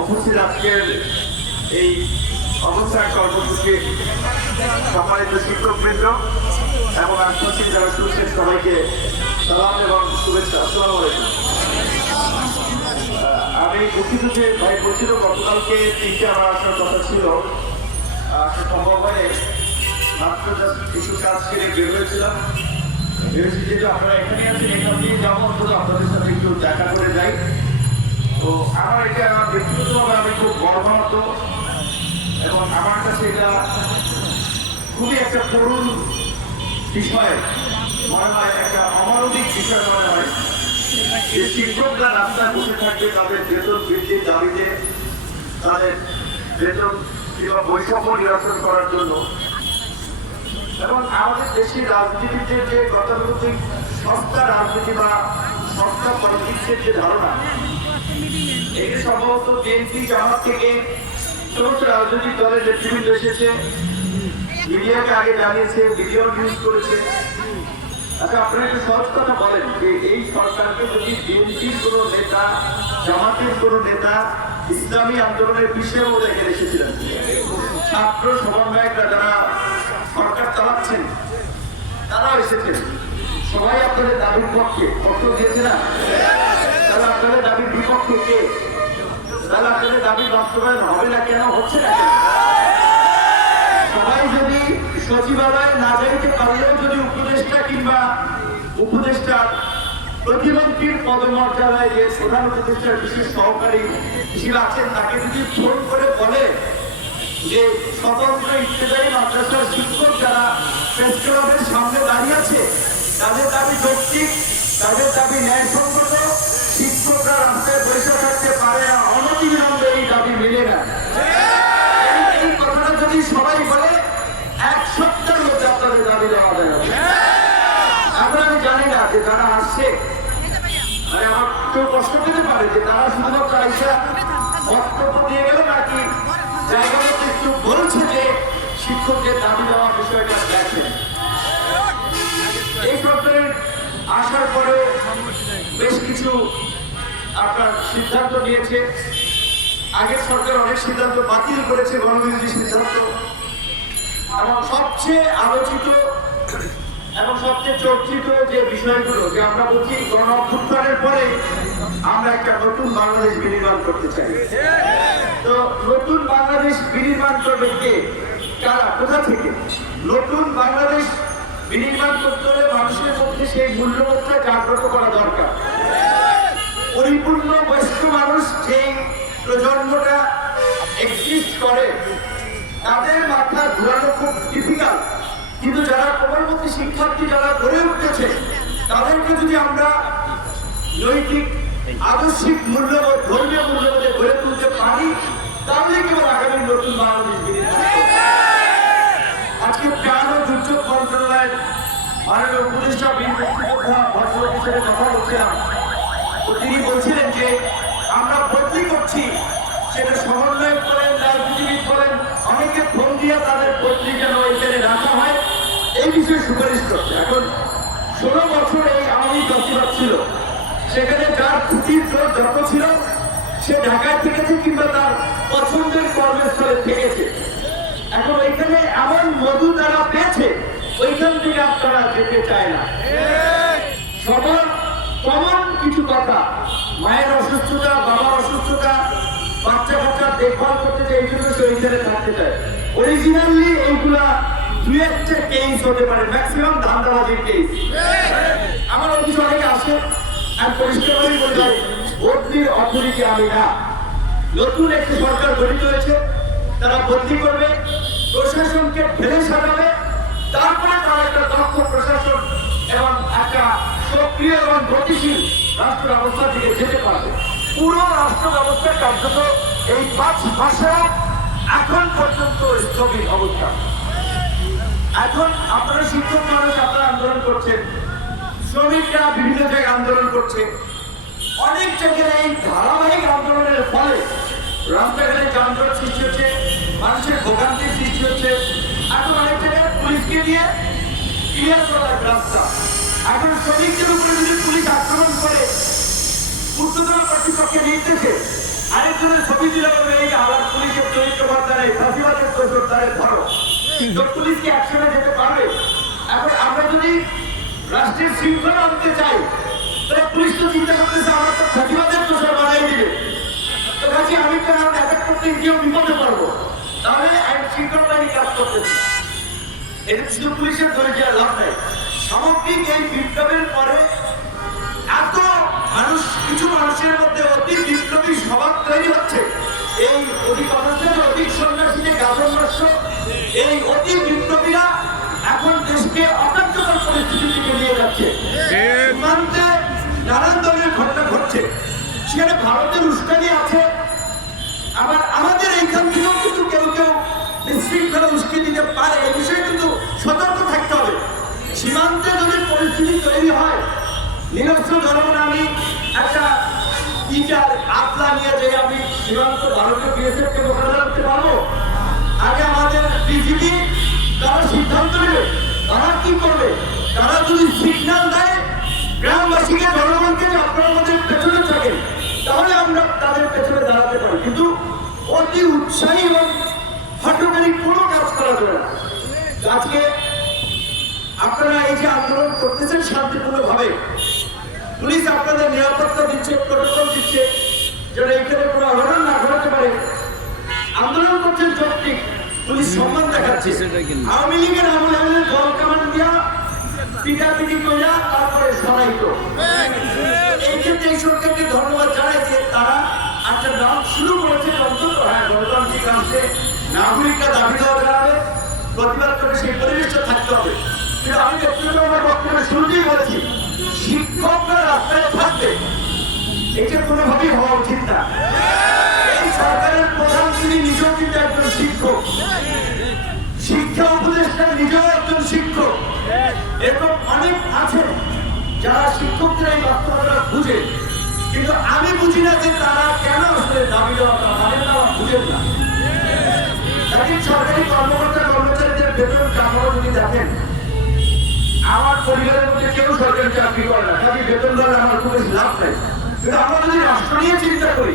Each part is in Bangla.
উপস্থিত আজকের এই অবস্থান কর্মসূচির সম্মানিত শিক্ষকবৃন্দ এবং আন্তর্জাতিক যারা শুনছেন সবাইকে সালাম এবং শুভেচ্ছা। আসসালামু আলাইকুম। আমি দুঃখিত যে ভাই বলছিল, গতকালকে তিনটে আমার আসার কথা ছিল। সম্ভব হয় মাত্র কিছু কাজ সেরে বের হয়েছিলাম। ভেবেছি যেহেতু আপনারা এখানে আছেন, এখান দিয়ে যাব, অন্তত আপনাদের সাথে একটু দেখা করে যাই। তো আমার এটা ব্যক্তিগতভাবে আমি খুব গর্বাহত এবং আমার কাছে এটা খুবই একটা করুণ বিষয় মনে হয় একটা অমানবিক বিষয় মনে হয়। যে শিক্ষকরা রাস্তায় বসে থাকবে তাদের বেতন বৃদ্ধির দাবিতে, তাদের বেতন কিংবা বৈষম্য নিরসন করার জন্য। এবং আমাদের দেশের রাজনীতিতে যে গতানুগতিক সস্তা রাজনীতি বা সস্তা পলিটিক্সের যে ধারণা এটি সম্ভবত বিএনপি জামাত থেকে সমস্ত রাজনৈতিক দলের নেতৃবৃন্দ এসেছে। মিডিয়াকে আগে জানিয়েছে ভিডিও নিউজ করেছে। আচ্ছা আপনারা একটু সহজ কথা বলেন যে এই সরকারকে যদি বিএনপির কোনো নেতা, জামাতের কোনো নেতা ইসলামী আন্দোলনের বিষয়ে মধ্যে এখানে এসেছিলেন, ছাত্র সমন্বয়করা যারা সরকার চালাচ্ছেন তারাও এসেছেন। সবাই আপনাদের দাবির পক্ষে, পক্ষ দিয়েছে না? তাহলে আপনাদের দাবির বিপক্ষে কে? তাহলে আপনাদের দাবি বাস্তবায়ন হবে না কেন? হচ্ছে না? সবাই যদি সচিবালয় না যাইতে পারলেও যদি উপদেষ্টা কিংবা উপদেষ্টার প্রতিমন্ত্রীর পদমর্যাদায় যে প্রধান উপদেষ্টার বিশেষ সহকারী হিসেবে আছেন, তাকে যদি ফোন করে বলে যে স্বতন্ত্র ইত্তেদায়ী মাদ্রাসার শিক্ষক যারা প্রেস ক্লাবের সামনে দাঁড়িয়ে আছে, তাদের দাবি যৌক্তিক, তাদের দাবি ন্যায়সঙ্গত আসছে মানে আমার কেউ কষ্ট পেতে পারে যে তারা শুধুমাত্র আইসা বক্তব্য দিয়ে গেল নাকি? জায়গা একটু বলছে যে শিক্ষকদের দাবি দেওয়ার বিষয়টা দেখেন। এই সরকারের আসার পরে বেশ কিছু আপনার সিদ্ধান্ত নিয়েছে। আগের সরকার অনেক সিদ্ধান্ত বাতিল করেছে, গণবিরোধী সিদ্ধান্ত। এবং সবচেয়ে আলোচিত এবং সবচেয়ে চর্চিত যে বিষয়গুলো যে আমরা বলছি গণ অভ্যুত্থানের পরে আমরা একটা নতুন বাংলাদেশ বিনির্মাণ করতে চাই। তো নতুন বাংলাদেশ বিনির্মাণ করবে কে? কারা? কোথা থেকে? নতুন বাংলাদেশ বিনির্মাণ করতে হলে মানুষের মধ্যে সেই মূল্যবোধটা জাগ্রত করা দরকার। পরিপূর্ণ বয়স্ক মানুষ যেই প্রজন্মটা এক্সিস্ট করে, তাদের মাথা ঘুরানো খুব ডিফিকাল্ট কিন্তু যারা কোমলমতি শিক্ষার্থী যারা গড়ে উঠতেছে তাদেরকে যদি আমরা নৈতিক আদর্শিক মূল্যবোধ, ধর্মীয় মূল্যবোধে গড়ে তুলতে পারি, তাহলে কেবল আগামী নতুন বাংলাদেশ আজকে প্রাণ ও দুর্যোগ মন্ত্রণালয়ের মাননীয় উপদেষ্টা বীর কথা বলছিলাম? তো তিনি বলছিলেন যে, আমরা বদলি করছি। সেটা সমন্বয় করেন রাজনীতিবিদ করেন অনেকে ফোন দিয়ে তাদের বদলি যেন এখানে রাখা হয়। এই বিষয়ে সুপারিশ করছে। এখন ষোলো বছর এই আওয়ামী তসিবাদ ছিল। সেখানে যার খুঁটির জোর যত ছিল, সে ঢাকায় থেকেছে কিংবা তার পছন্দের কর্মস্থলে থেকেছে। এখন ওইখানে এমন মধু তারা পেয়েছে, ওইখান থেকে আপনারা যেতে চায় না। সবার কমন কিছু কথা। মায়ের অসুস্থতা, বাবার অসুস্থতা বাচ্চা কাচ্চা দেখভাল করতে চাই এই জন্য সে ওইখানে থাকতে চায়। অরিজিনালি এইগুলা দুই একটা কেস হতে পারে ম্যাক্সিমাম ধান্দাবাজির কেস আমার অফিসে অনেকে আসে আর পরিষ্কার বলে যায় বদলির অথরিটি আমি না। নতুন একটি সরকার গঠিত হয়েছে, তারা বদলি করবে, প্রশাসনকে ফেলে সাজাবে, তারপরে তারা একটা দক্ষ প্রশাসন এবং একটা সক্রিয় এবং গতিশীল রাষ্ট্র ব্যবস্থার দিকে যেতে পারবে। পুরো রাষ্ট্র ব্যবস্থা কার্যত এই পাঁচ মাসে এখন পর্যন্ত স্থগিত অবস্থা এখন আপনারা শিক্ষক মানুষ আপনারা আন্দোলন করছেন। শ্রমিকরা বিভিন্ন জায়গায় আন্দোলন করছে। অনেক জায়গায় এই ধারাবাহিক আন্দোলনের ফলে রাস্তাঘাটে যানজট সৃষ্টি হচ্ছে, মানুষের ভোগান্তির সৃষ্টি হচ্ছে। এখন অনেক জায়গায় পুলিশকে দিয়ে ক্লিয়ার করা রাস্তা। এখন শ্রমিকদের উপরে যদি পুলিশ আক্রমণ করে উচ্চতর কর্তৃপক্ষের নির্দেশে আরেকজনের ছবি দিলে এই আবার পুলিশের চরিত্র বর্তানে ফাঁসিবাদের দোষর তারে ধরো। পুলিশ কি অ্যাকশনে যেতে পারবে? এখন আমরা যদি রাষ্ট্রের শৃঙ্খলা আনতে চাই, তাহলে পুলিশ তো চিন্তা করতেছে, আমার তো ফাঁসিবাদের দোষর বানাই দিবে। তো কাছে আমি তো আমার অ্যাটাক করতে গিয়েও বিপদে পড়ব। তাহলে আইন শৃঙ্খলা বাহিনী কাজ করতেছে। এটা শুধু পুলিশের ধরে গিয়ে লাভ নেই। সামগ্রিক এই বিপ্লবের পরে এত মানুষ, কিছু মানুষের মধ্যে অতি বিপ্লবী স্বভাব তৈরি হচ্ছে। এই অধিক অধিক গাজন নষ্ট এই অতি বিপ্লবীরা এখন দেশকে অকার্যকর পরিস্থিতির দিকে নিয়ে যাচ্ছে। সীমান্তে নানান ধরনের ঘটনা ঘটছে। সেখানে ভারতের উস্কানি আছে। আবার আমাদের এইখান থেকেও কিন্তু কেউ কেউ বিশৃঙ্খলা উস্কে দিতে পারে। এ বিষয়ে কিন্তু সতর্ক থাকতে হবে। সীমান্তে যদি পরিস্থিতি তৈরি হয় নিরস্ত্র ধরুন আমি একটা ইটার আতলা নিয়ে যে আমি সীমান্ত ভারতীয় বিএসএফকে মোকাবেলা করতে পারব? আগে আমাদের বিজিবি তারা সিদ্ধান্ত নেবে, তারা কি করবে? তারা যদি সিগন্যাল দেয়, গ্রামবাসীকে, জনগণকে আপনারা আমাদের পেছনে থাকেন, তাহলে আমরা তাদের পেছনে দাঁড়াতে পারি। কিন্তু অতি উৎসাহী এবং হটকারী কোনো কাজ করা যাবে না। আজকে আপনারা এই যে আন্দোলন করতেছেন শান্তিপূর্ণ ভাবে পুলিশ আপনাদের নিরাপত্তা দিচ্ছে প্রোটোকল দিচ্ছে, যেন এখানে কোনো অঘটন না ঘটাতে পারে। আন্দোলন করছেন যৌক্তিক। পুলিশ সম্মান দেখাচ্ছে। আওয়ামী লীগের আমলে আমলে জল কামান দিয়া পিটাপিটি কইরা তারপরে সরাইত। এই ক্ষেত্রে এই সরকারকে ধন্যবাদ জানাই যে তারা একটা নাম শুরু করেছে অন্তত হ্যাঁ গণতান্ত্রিক রাষ্ট্রে নাগরিকরা দাবি দেওয়া জানাবে প্রতিবাদ করে সেই পরিবেশটা থাকতে হবে। কিন্তু আমি ব্যক্তিগত আমার বক্তব্যের শুরুতেই বলেছি শিক্ষকরা রাস্তায় থাকবে এটা কোনোভাবেই হওয়া উচিত না। অনেক আছে, যারা শিক্ষকদের এই বাস্তবতা বুঝে। কিন্তু আমি বুঝি না যে তারা কেন আসলে দাবি দেওয়াটা মানে তারা বুঝেন না। একদিন সরকারি কর্মকর্তা, কর্মচারীদের বেতন কামড় যদি দেখেন, আমার পরিবারের মধ্যে কেউ সরকারি চাকরি করে না। বেতন দেওয়ার আমার খুব লাভ কিন্তু আমরা যদি রাষ্ট্র নিয়ে চিন্তা করি,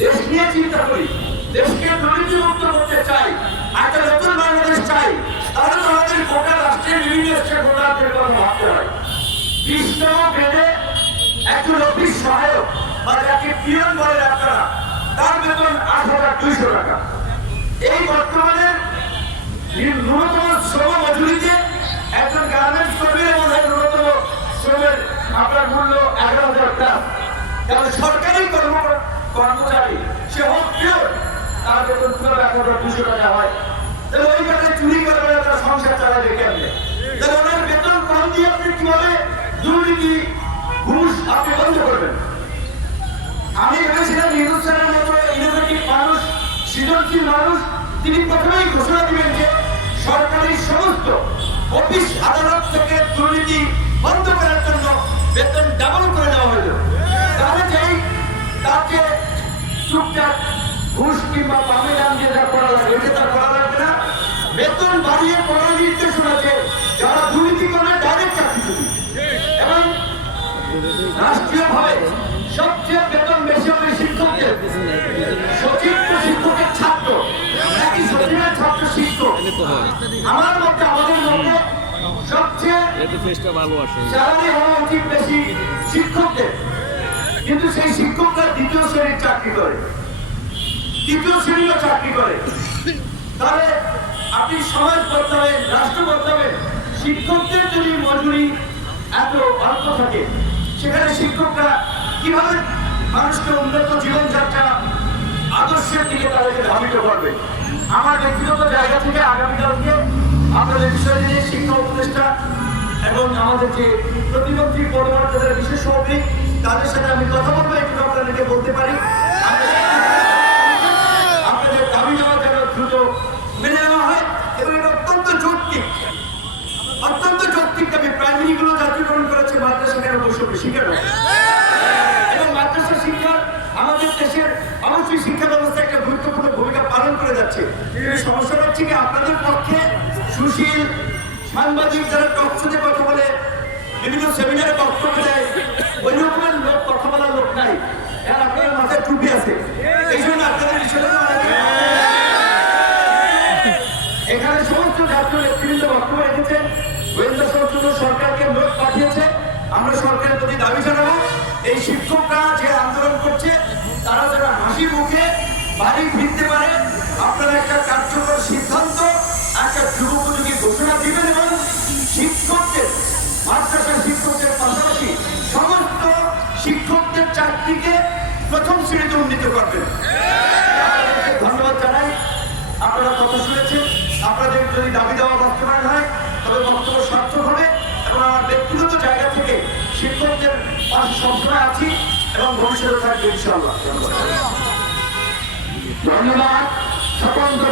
দেশ নিয়ে চিন্তা করি, দেশকে দুর্নীতিমুক্ত করতে চাই, একটা নতুন বাংলাদেশ চাই তাহলে আমাদের গোটা রাষ্ট্রের বিভিন্ন স্টেক কথা কর্মচারী, সে হোক পিওর তার বেতন হাজার দুশো টাকা হয়। তাহলে ওই টাকা চুরি করে করে তার সংসার চালাবে কেমনে তাহলে ওনার বেতন কম দিয়ে আপনি কীভাবে দুর্নীতি, ঘুষ আপনি বন্ধ করবেন? আমি ভেবেছিলাম হিন্দুস্তানের মতো ইনোভেটিভ মানুষ, সৃজনশীল মানুষ। তিনি প্রথমেই ঘোষণা দিবেন যে সরকারি সমস্ত রাষ্ট্রীয়ভাবে সবচেয়ে বেতন বেশি হবে শিক্ষকদের। সচিব তো শিক্ষকের ছাত্র নাকি সচিবের ছাত্র শিক্ষক? আমার মতে আমাদের মধ্যে সবচেয়ে স্যালারি হওয়া উচিত বেশি শিক্ষকদের। কিন্তু সেই শিক্ষকরা দ্বিতীয় শ্রেণির চাকরি করে। তৃতীয় শ্রেণীরও চাকরি করে। তাহলে আপনি সমাজ বদলাবেন রাষ্ট্র বদলাবেন শিক্ষকদের যদি মজুরি এত অল্প থাকে সেখানে শিক্ষকরা কীভাবে মানুষকে উন্নত জীবনযাত্রা আদর্শের দিকে তাদেরকে ধাবিত করবে। আমার ব্যক্তিগত জায়গা থেকে আগামীকালকে আপনাদের বিষয়ে নিয়ে শিক্ষা উপদেষ্টা এবং আমাদের যে প্রতিমন্ত্রী পরিবার তাদের বিশেষ সভাপতি তাদের সাথে আমি কথা বলব একটু আপনাদেরকে বলতে পারি আপনাদের দাবি দেওয়া যেন দ্রুত মেনে নেওয়া হয় এবং এটা অত্যন্ত যৌক্তিক এবং মাদ্রাসা শিক্ষা আমাদের দেশের অবশ্যই শিক্ষা ব্যবস্থা একটা গুরুত্বপূর্ণ ভূমিকা পালন করে যাচ্ছে। কিন্তু সমস্যাটা হচ্ছে কি, আপনাদের পক্ষে সুশীল সাংবাদিক যারা টকশোতে কথা বলে, বিভিন্ন সেমিনারে বক্তব্য দেয় ওই রকমের এই শিক্ষকরা যে আন্দোলন করছে, তারা যারা হাসি মুখে বাড়ি ফিরতে পারে, আপনারা একটা কার্যকর সিদ্ধান্ত, একটা যুগোপযোগী ঘোষণা দিবেন এবং শিক্ষকদের মাদ্রাসা শিক্ষকদের পাশাপাশি সমস্ত শিক্ষকদের চাকরিকে প্রথম শ্রেণীতে উন্নীত করবেন। ধন্যবাদ জানাই। আপনারা কথা শুনেছেন? আপনাদের যদি দাবি দেওয়া বাস্তবায়ন হয়, তবে বক্তব্য সার্থক হবে এবং আমার ব্যক্তিগত জায়গা থেকে শিক্ষকদের সবসময় আছি এবং ভবিষ্যতে থাকবে ইনশাল্লাহ ধন্যবাদ। সকলকে